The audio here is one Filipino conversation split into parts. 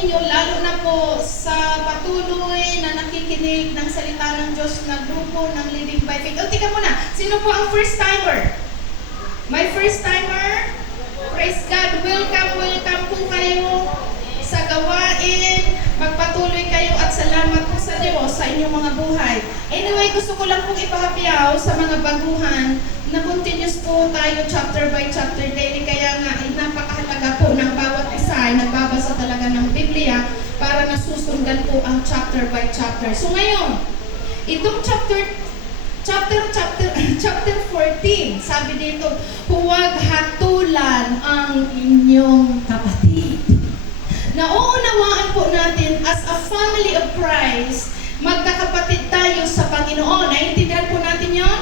ninyo, lalo na po sa patuloy na nakikinig ng salita ng Diyos na grupo ng Living by Faith. O, tika muna, sino po ang first timer? May first timer? Praise God, welcome po kayo sa gawain. Magpatuloy kayo at salamat po sa Diyos sa inyong mga buhay. Anyway, gusto ko lang pong ipahapiyaw sa mga baguhan na continuous po tayo chapter by chapter daily. Kaya nga, napakahalaga po ng bawat isa ay nagbabasa talaga ng Biblia para nasusundan po ang chapter by chapter. So ngayon, itong chapter 14, sabi dito, huwag hatulan ang inyong kapatid. Nauunawaan po natin as a family of Christ, magkakapatid tayo sa Panginoon. Naiintindihan po natin yon?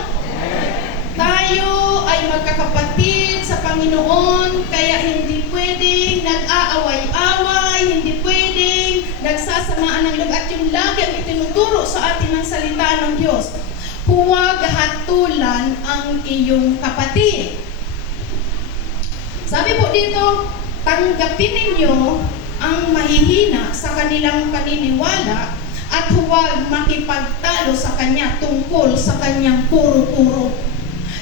Tayo ay magkakapatid sa Panginoon, kaya hindi pwedeng nag-aaway-away, hindi pwedeng nagsasamaan ng ilog. At yung lagi ang itinuturo sa atin ng salita ng Diyos, huwag hatulan ang iyong kapatid. Sabi po dito, tanggapin ninyo ang mahihina sa kanilang paniniwala at huwag makipagtalo sa kanya tungkol sa kanyang puro-puro.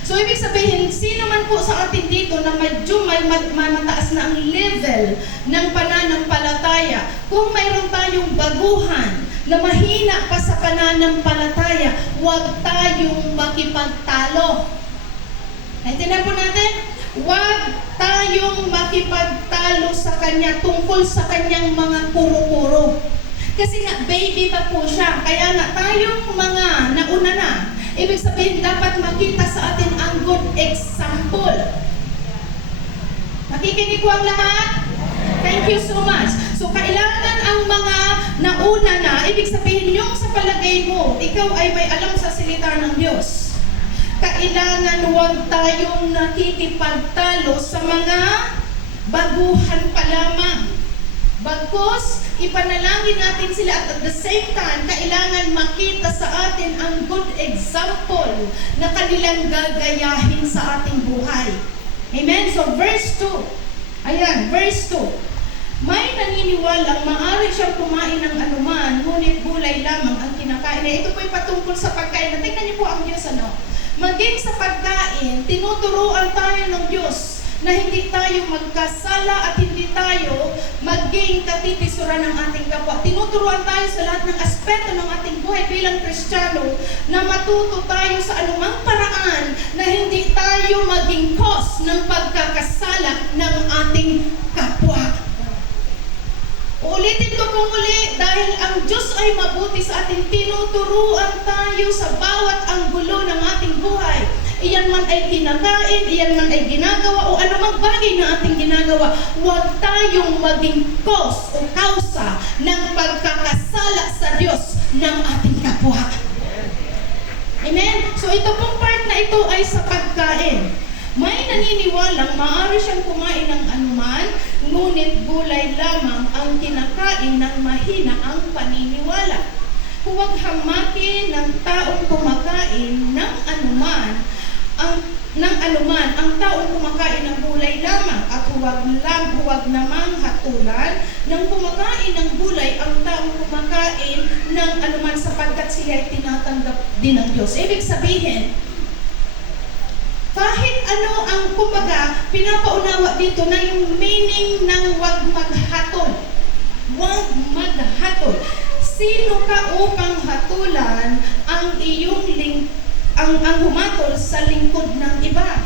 So, ibig sabihin, sino man po sa atin dito na medyo may mataas na ang level ng pananampalataya, kung mayroon tayong baguhan na mahina pa sa pananampalataya, huwag tayong makipagtalo. Naintindihan po natin? Huwag tayong makipagtalo sa kanya tungkol sa kanyang mga puro-puro. Kasi nga, baby pa po siya. Kaya nga, tayong mga nauna na, ibig sabihin, dapat makita sa atin ang good example. Nakikinig ko ang lahat? Thank you so much. So, kailangan ang mga nauna na, ibig sabihin, yung sa palagay mo, ikaw ay may alam sa salita ng Diyos. Kailangan huwag tayong nakikipagtalo sa mga baguhan pa lamang. Bagkus, ipanalangin natin sila at the same time, kailangan makita sa atin ang good example na kanilang gagayahin sa ating buhay. Amen? So, verse 2. Ayan, verse 2. May naniniwalang maaari siyang kumain ng anuman, ngunit gulay lamang ang kinakain. Ito po ay patungkol sa pagkain. Tingnan niyo po ang Diyos, ano? Maging sa pagkain, tinuturuan tayo ng Diyos na hindi tayo magkasala at hindi tayo maging katitisuran ng ating kapwa. Tinuturuan tayo sa lahat ng aspeto ng ating buhay bilang Kristiyano na matuto tayo sa anumang paraan na hindi tayo maging cause ng pagkakasala ng ating kapwa. Uulitin ko pong uli, dahil ang Diyos ay mabuti sa atin, tinuturuan tayo sa bawat anggulo ng ating buhay. Iyan man ay kinakain, iyan man ay ginagawa, o anumang bagay na ating ginagawa, huwag tayong maging cause o kausa ng pagkakasala sa Diyos ng ating kapwa. Amen? So ito pong part na ito ay sa pagkain. May naniniwalang maaari siyang kumain ng anuman, ngunit gulay lamang ang kinakain ng mahina ang paniniwala. Huwag hamakin ng taong kumakain ng anuman, ang taong kumakain ng gulay lamang, at huwag namang hatulan ng kumakain ng gulay ang taong kumakain ng anuman, sapagkat siya ay tinatanggap din ng Diyos. Ibig sabihin, kahit ano ang kumbaga, pinapaunawa dito na yung meaning ng huwag maghatol. Huwag maghatol. Sino ka upang hatulan ang ang humatol sa lingkod ng iba?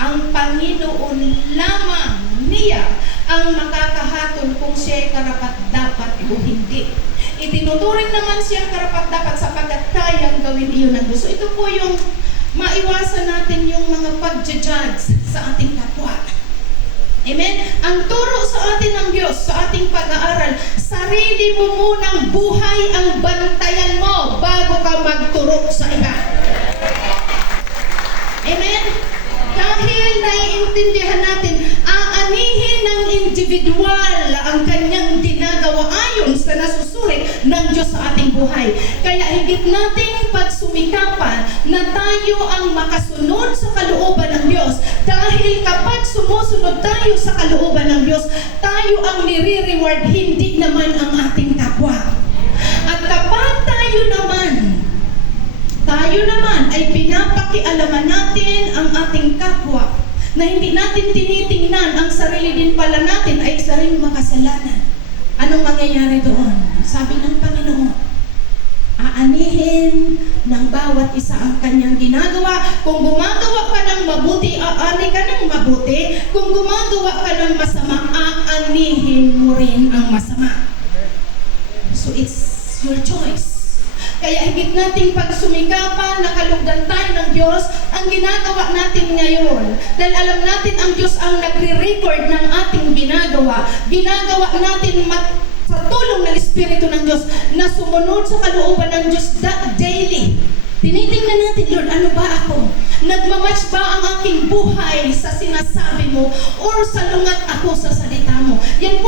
Ang Panginoon lamang niya ang makakahatol kung siya'y karapat-dapat o hindi. Itinuturing naman siyang karapat-dapat sapagkat kayang gawin iyon ng Diyos. So ito po yung maiwasan natin yung mga pag-judge sa ating kapwa. Amen? Ang turo sa atin ng Diyos, sa ating pag-aaral, sarili mo munang buhay ang bantayan mo bago ka magturo sa iba. Amen? Dahil naiintindihan natin, aanihin ng individual ang kanyang ginagawa ayon sa nasusunod pagsusuri ng Diyos sa ating buhay. Kaya higit nating pagsumikapan na tayo ang makasunod sa kalooban ng Diyos. Dahil kapag sumusunod tayo sa kalooban ng Diyos, tayo ang nire-reward, hindi naman ang ating kapwa. At kapag tayo naman ay pinapakialaman natin ang ating kapwa, na hindi natin tinitingnan ang sarili din pala natin ay isa rin makasalanan. Anong mangyayari doon? Sabi ng Panginoon, aanihin ng bawat isa ang kanyang ginagawa. Kung gumagawa ka ng mabuti, aani ka ng mabuti. Kung gumagawa ka ng masama, aanihin mo rin ang masama. So it's your choice. Kaya higit nating pagsumikapan na kalugdan tayo ng Diyos ang ginagawa natin ngayon. Dahil alam natin ang Diyos ang nagre-record ng ating ginagawa. Ginagawa natin sa tulong ng Espiritu ng Diyos na sumunod sa kalooban ng Diyos daily. Tinitingnan natin, Lord, ano ba ako? Nagmamatch ba ang aking buhay sa sinasabi mo or sa lungat ako sa salita mo? Yan po